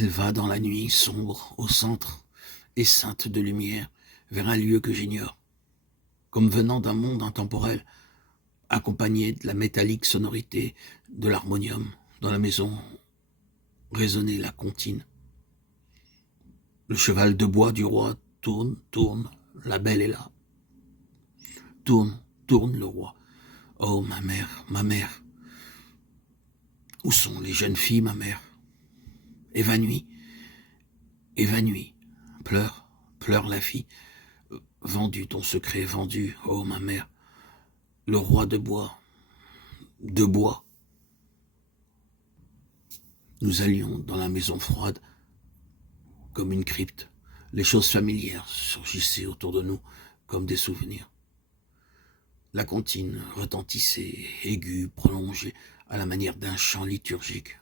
Elle va dans la nuit sombre, au centre, et ceinte de lumière, vers un lieu que j'ignore, comme venant d'un monde intemporel, accompagné de la métallique sonorité de l'harmonium. Dans la maison résonnait la comptine. Le cheval de bois du roi tourne, tourne, la belle est là. Tourne, tourne le roi. Oh, ma mère, où sont les jeunes filles, ma mère? Évanouie, évanouie, pleure, pleure la fille. Vendu ton secret, vendu, oh ma mère, le roi de bois, de bois. Nous allions dans la maison froide, comme une crypte. Les choses familières surgissaient autour de nous, comme des souvenirs. La comptine retentissait, aiguë, prolongée, à la manière d'un chant liturgique.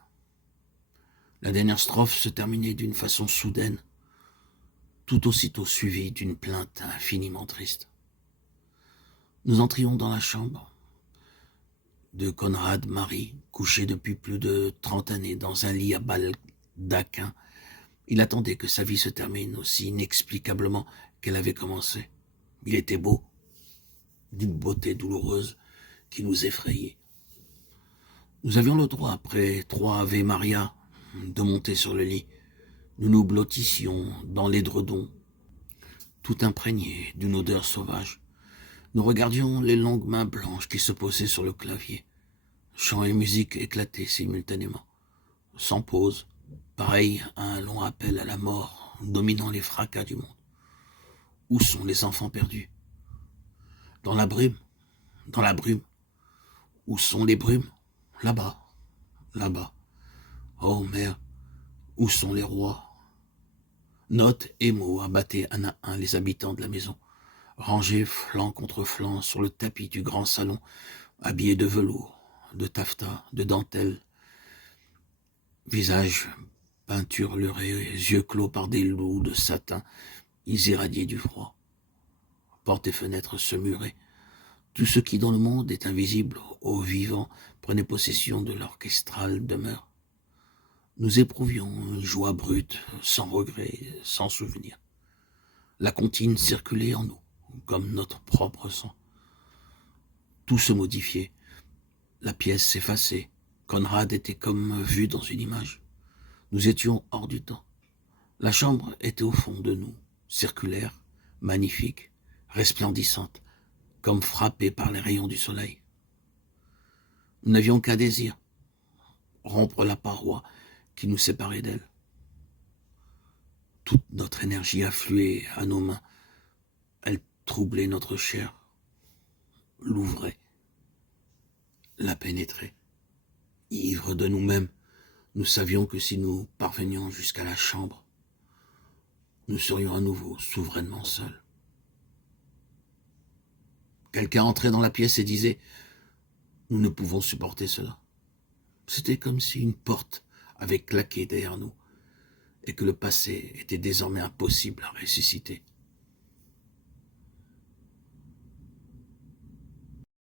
La dernière strophe se terminait d'une façon soudaine, tout aussitôt suivie d'une plainte infiniment triste. Nous entrions dans la chambre de Conrad Marie, couché depuis plus de 30 années dans un lit à baldaquin. Il attendait que sa vie se termine aussi inexplicablement qu'elle avait commencé. Il était beau, d'une beauté douloureuse qui nous effrayait. Nous avions le droit, après 3 Ave Maria, de monter sur le lit. Nous nous blottissions dans l'édredon, tout imprégnés d'une odeur sauvage. Nous regardions les longues mains blanches qui se posaient sur le clavier. Chant et musique éclataient simultanément, sans pause, pareil à un long appel à la mort, dominant les fracas du monde. Où sont les enfants perdus? Dans la brume, dans la brume. Où sont les brumes? Là-bas, là-bas. Oh mère, où sont les rois? Notes et mots abattaient un à un les habitants de la maison, rangés flanc contre flanc sur le tapis du grand salon, habillés de velours, de taffetas, de dentelle, visages peinturlurés, yeux clos par des loups de satin, ils irradiaient du froid. Portes et fenêtres se muraient. Tout ce qui dans le monde est invisible aux vivants prenait possession de l'orchestrale demeure. Nous éprouvions une joie brute, sans regret, sans souvenir. La comptine circulait en nous, comme notre propre sang. Tout se modifiait. La pièce s'effaçait. Conrad était comme vu dans une image. Nous étions hors du temps. La chambre était au fond de nous, circulaire, magnifique, resplendissante, comme frappée par les rayons du soleil. Nous n'avions qu'un désir, rompre la paroi qui nous séparait d'elle. Toute notre énergie affluait à nos mains. Elle troublait notre chair, l'ouvrait, la pénétrait. Ivres de nous-mêmes, nous savions que si nous parvenions jusqu'à la chambre, nous serions à nouveau souverainement seuls. Quelqu'un entrait dans la pièce et disait « Nous ne pouvons supporter cela ». C'était comme si une porte avait claqué derrière nous et que le passé était désormais impossible à ressusciter.